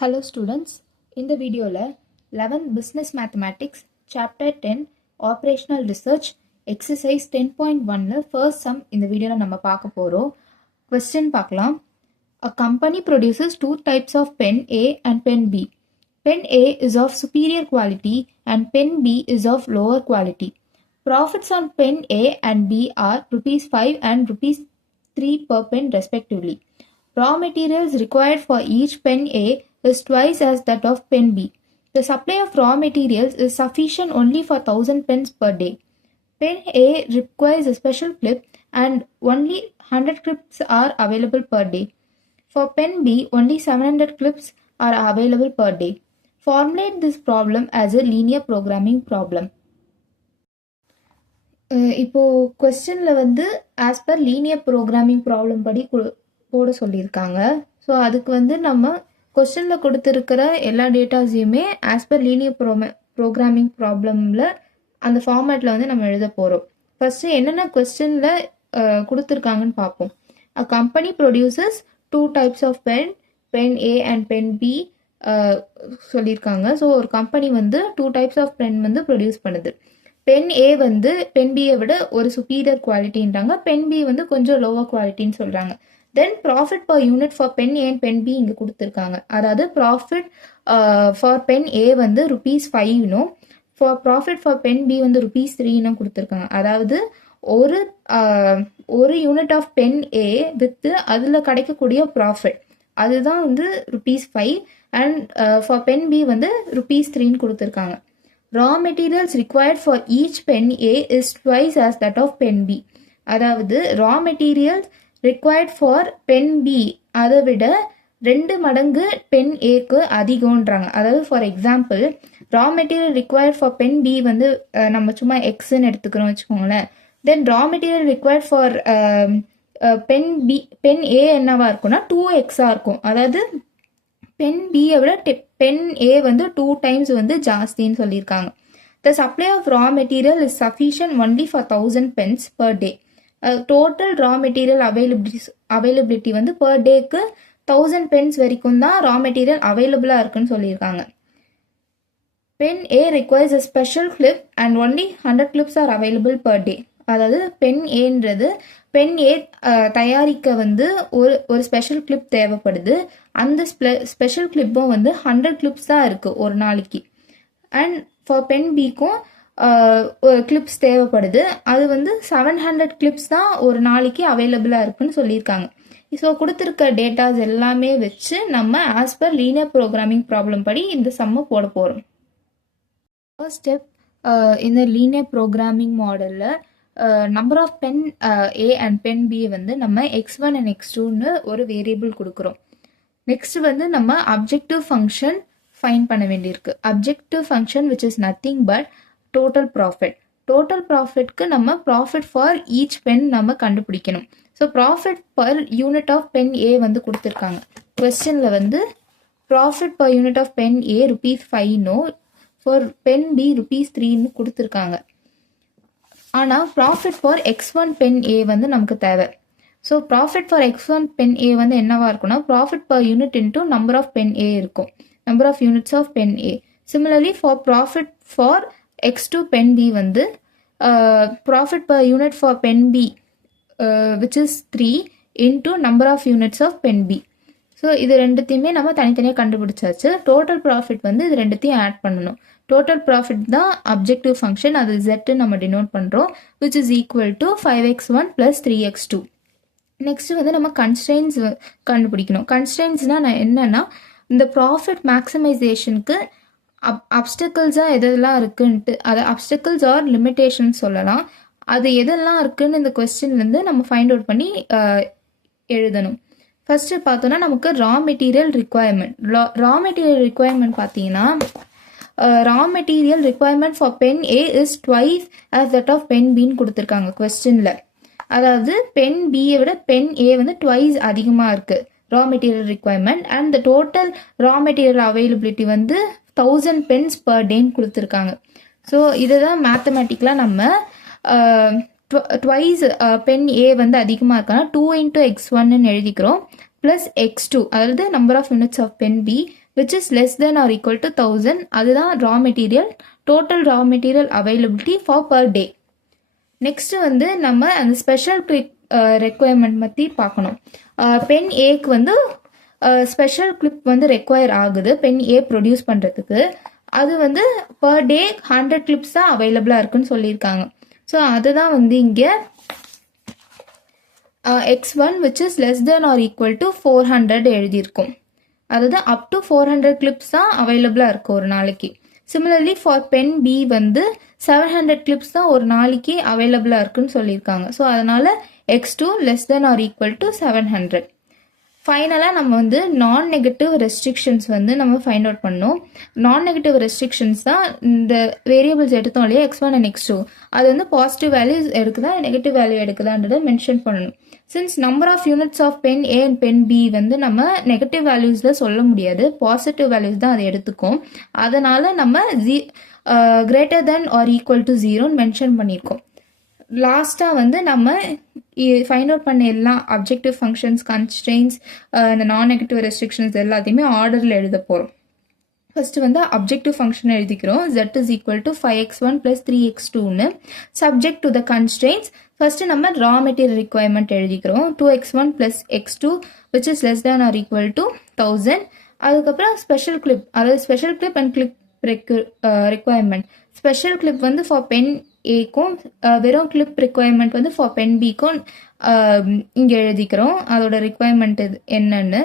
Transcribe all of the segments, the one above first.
Hello students, இந்த வீடியோவில் 11th Business Mathematics Chapter 10 Operational Research Exercise 10.1 first sum இந்த வீடியோவில் நம்ம பார்க்க போகிறோம். Question பார்க்கலாம். A company produces two types of pen A and pen B. Pen A is of superior quality and pen B is of lower quality. Profits on pen A and B are rupees 5 and rupees 3 per pen respectively. Raw materials required for each pen A is twice as that of pen B. The supply of raw materials is sufficient only for 1000 pens per day. Pen A requires a special clip and only 100 clips are available per day. For pen B, only 700 clips are available per day. Formulate this problem as a linear programming problem. இப்போ கொஸ்டினில் வந்து as per linear programming problem படி போட சொல்லியிருக்காங்க. So அதுக்கு வந்து நம்ம கொஸ்டினில் கொடுத்துருக்கிற எல்லா டேட்டாஸையுமே ஆஸ் பர் லீனியர் ப்ரோக்ராமிங் ப்ராப்ளமில் அந்த ஃபார்மேட்டில் வந்து நம்ம எழுத போகிறோம். ஃபஸ்ட்டு என்னென்ன கொஸ்டினில் கொடுத்துருக்காங்கன்னு பார்ப்போம். A company produces 2 types of pen A and pen B சொல்லியிருக்காங்க. ஸோ ஒரு கம்பெனி வந்து 2 types ஆஃப் பென் வந்து ப்ரொடியூஸ் பண்ணுது. பென் ஏ வந்து பென் பியை விட ஒரு சுப்பீரியர் குவாலிட்டின்றாங்க, பென் பி வந்து கொஞ்சம் லோவர் குவாலிட்டின்னு சொல்கிறாங்க. Then profit per unit for pen A and pen B இங்கே கொடுத்துருக்காங்க. அதாவது ப்ராஃபிட் ஃபார் பென் ஏ வந்து rupees 5னும் ப்ராஃபிட் ஃபார் பென் பி வந்து rupees 3னும் கொடுத்துருக்காங்க. அதாவது ஒரு யூனிட் ஆஃப் பென் ஏ வித்து அதில் கிடைக்கக்கூடிய ப்ராஃபிட் அதுதான் வந்து rupees 5 and for pen B வந்து rupees 3ன்னு கொடுத்துருக்காங்க. Raw materials required for each pen A is twice as that of pen B. அதாவது raw materials required for pen B அதை விட 2 மடங்கு பென் ஏக்கு அதிகம்ன்றாங்க. அதாவது for example raw material required for pen B வந்து நம்ம சும்மா எக்ஸ்ன்னு எடுத்துக்கிறோம் வச்சுக்கோங்களேன். Then raw material required for pen A என்னவா இருக்கும்னா 2x இருக்கும். அதாவது பென் பியை விட பென் ஏ வந்து 2 times வந்து ஜாஸ்தின்னு சொல்லியிருக்காங்க. The supply of raw material is sufficient only for 1000 pens per day. Total raw material availability வந்து per dayக்கு 1000 pens வரைக்கும் தான் raw material அவைலபிளாக இருக்குன்னு சொல்லியிருக்காங்க. Pen A requires a special clip and only 100 clips are available per day. அதாவது pen ஏன்றது pen ஏ தயாரிக்க வந்து ஒரு ஸ்பெஷல் கிளிப் தேவைப்படுது. அந்த ஸ்பெஷல் கிளிப்பும் வந்து 100 கிளிப்ஸ் தான் இருக்குது ஒரு நாளைக்கு. அண்ட் ஃபார் பென் பிக்கும் கிளிப்ஸ் தேவைப்படுது, அது வந்து 700 கிளிப்ஸ் தான் ஒரு நாளைக்கு அவைலபிளாக இருக்குன்னு சொல்லியிருக்காங்க. ஸோ கொடுத்துருக்க டேட்டாஸ் எல்லாமே வச்சு நம்ம as per linear programming problem படி இந்த சம்மை போட போகிறோம். ஃபர்ஸ்ட் ஸ்டெப், இந்த லீனியர் ப்ரோக்ராமிங் மாடலில் number of pen A and pen B வந்து நம்ம x1 அண்ட் x2ன்னு ஒரு வேரியபிள் கொடுக்குறோம். நெக்ஸ்ட் வந்து நம்ம அப்ஜெக்டிவ் ஃபங்க்ஷன் ஃபைன் பண்ண வேண்டியிருக்கு. Objective function which is nothing but total profit. Total ப்ராஃபிட்க்கு நம்ம ப்ராஃபிட் ஃபார் ஈச் பென் நம்ம கண்டுபிடிக்கணும். So profit per unit of pen A வந்து கொடுத்துருக்காங்க. கொஸ்டினில் வந்து profit per unit of pen A rupees 5நோ ஃபார் பென் பி rupees 3ன்னு கொடுத்துருக்காங்க. ஆனால் profit for x1 pen A வந்து நமக்கு தேவை. So profit for x1 pen A வந்து என்னவா இருக்குன்னா profit per unit into number of pen A இருக்கும், number of units of pen A. Similarly for profit for x2 pen B வந்து profit per unit for pen B which is 3 into number of units of pen B. So இது ரெண்டுத்தையுமே நம்ம தனித்தனியாக கண்டுபிடிச்சாச்சு. Total profit வந்து இது ரெண்டுத்தையும் add பண்ணணும். டோட்டல் ப்ராஃபிட் தான் அப்ஜெக்டிவ் ஃபங்க்ஷன், அது Z நம்ம டினோட் பண்ணுறோம், which is equal to 5x1 + 3x2. Next வந்து நம்ம கன்ஸ்ட்ரெயின்ஸ் கண்டுபிடிக்கணும். கன்ஸ்ட்ரெயின்ஸ்னால் என்னன்னா இந்த ப்ராஃபிட் மேக்ஸிமைசேஷனுக்கு அப்டக்கிள்ஸாக எதெல்லாம் இருக்குன்ட்டு, அதை அப்டக்கிள்ஸ் ஆர் லிமிட்டேஷன் சொல்லலாம். அது எதெல்லாம் இருக்குன்னு இந்த கொஸ்டின்லேருந்து நம்ம ஃபைண்ட் அவுட் பண்ணி எழுதணும். ஃபர்ஸ்ட் பார்த்தோன்னா நமக்கு raw material requirement. Raw material requirement பார்த்தீங்கன்னா raw material requirement for pen A is twice as that of pen Bன்னு கொடுத்துருக்காங்க கொஸ்டினில். அதாவது பென் பியை விட பென் ஏ வந்து ட்வைஸ் அதிகமாக இருக்குது raw material requirement, and the total raw material availability வந்து 1000 pens per dayன்னு கொடுத்துருக்காங்க. ஸோ இதை தான் மேத்தமெட்டிக்கலாக நம்ம ட்வைஸ் பென் ஏ வந்து அதிகமாக இருக்காங்கன்னா 2 × x1ன்னு எழுதிக்கிறோம் ப்ளஸ் x2, அதாவது number of units of pen B which is less than or equal to 1000. அதுதான் raw material, total raw material availability for per day. Next வந்து நம்ம அந்த ஸ்பெஷல் கிளிப் ரெக்குவயர்மெண்ட் பற்றி பார்க்கணும். பென் ஏக்கு வந்து ஸ்பெஷல் கிளிப் வந்து ரெக்வயர் ஆகுது பென் ஏ ப்ரொடியூஸ் பண்ணுறதுக்கு. அது வந்து பர் டே 100 கிளிப்ஸ் தான் அவைலபிளாக இருக்குன்னு சொல்லியிருக்காங்க. ஸோ அதுதான் வந்து இங்கே x1 which is less than or equal to 400 எழுதியிருக்கும். அதாவது அப் டு 400 கிளிப்ஸ் தான் அவைலபிளாக இருக்கும் ஒரு நாளைக்கு. சிமிலர்லி ஃபார் பென் பி வந்து 700 கிளிப்ஸ் தான் ஒரு நாளைக்கு அவைலபிளாக இருக்குன்னு சொல்லியிருக்காங்க. ஸோ அதனால் x2 less than or equal to 700. ஃபைனலாக நம்ம வந்து நான் நெகட்டிவ் ரெஸ்ட்ரிக்ஷன்ஸ் வந்து நம்ம ஃபைண்ட் அவுட் பண்ணோம். நான் நெகட்டிவ் ரெஸ்ட்ரிக்ஷன்ஸ் தான் இந்த வேரியபிள்ஸ் எடுத்தோம் இல்லையா x1 and x2, அது வந்து பாசிட்டிவ் வேல்யூஸ் எடுக்குதா நெகட்டிவ் வேல்யூ எடுக்குதான்றதை மென்ஷன் பண்ணணும். Since number of units of pen A and pen B வந்து நம்ம நெகட்டிவ் வேல்யூஸில் சொல்ல முடியாது, பாசிட்டிவ் வேல்யூஸ் தான் அதை எடுத்துக்கும். அதனால் நம்ம greater than or equal to 0ன்னு மென்ஷன் பண்ணியிருக்கோம். லாஸ்ட்டாக வந்து நம்ம ஃபைண்ட் அவுட் பண்ண எல்லா அப்ஜெக்டிவ் ஃபங்க்ஷன்ஸ், கன்ஸ்ட்ரெயின்ஸ், இந்த நான் நெகட்டிவ் ரெஸ்ட்ரிக்ஷன்ஸ் எல்லாத்தையுமே ஆர்டரில் எழுத போகிறோம். ஃபஸ்ட்டு வந்து அப்ஜெக்டிவ் ஃபங்க்ஷன் எழுதிக்கிறோம். z is equal to 5x1 plus 3x2ன்னு. Subject to the constraints first நம்ம ரா மெட்டீரியல் ரிக்வயர்மெண்ட் எழுதிக்கிறோம். 2x1 plus x2 which is less than or equal to 1000. அதுக்கப்புறம் ஸ்பெஷல் கிளிப், அதாவது special clip and clip requirement. Special clip வந்து for pen ஏக்கும் வெறும் clip requirement வந்து for pen பிக்கும் இங்கே எழுதிக்கிறோம் அதோட ரிக்வயர்மெண்ட் என்னன்னு.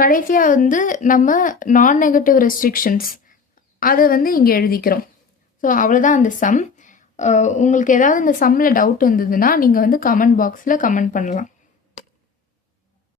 கடைசியாக வந்து நம்ம நான் நெகட்டிவ் ரெஸ்ட்ரிக்ஷன்ஸ் அதை வந்து இங்கே எழுதிக்கிறோம். ஸோ அவ்வளோதான் அந்த சம். உங்களுக்கு ஏதாவது இந்த சம்மில் டவுட் இருந்ததுன்னா நீங்கள் வந்து கமெண்ட் பாக்ஸில் கமெண்ட் பண்ணலாம்.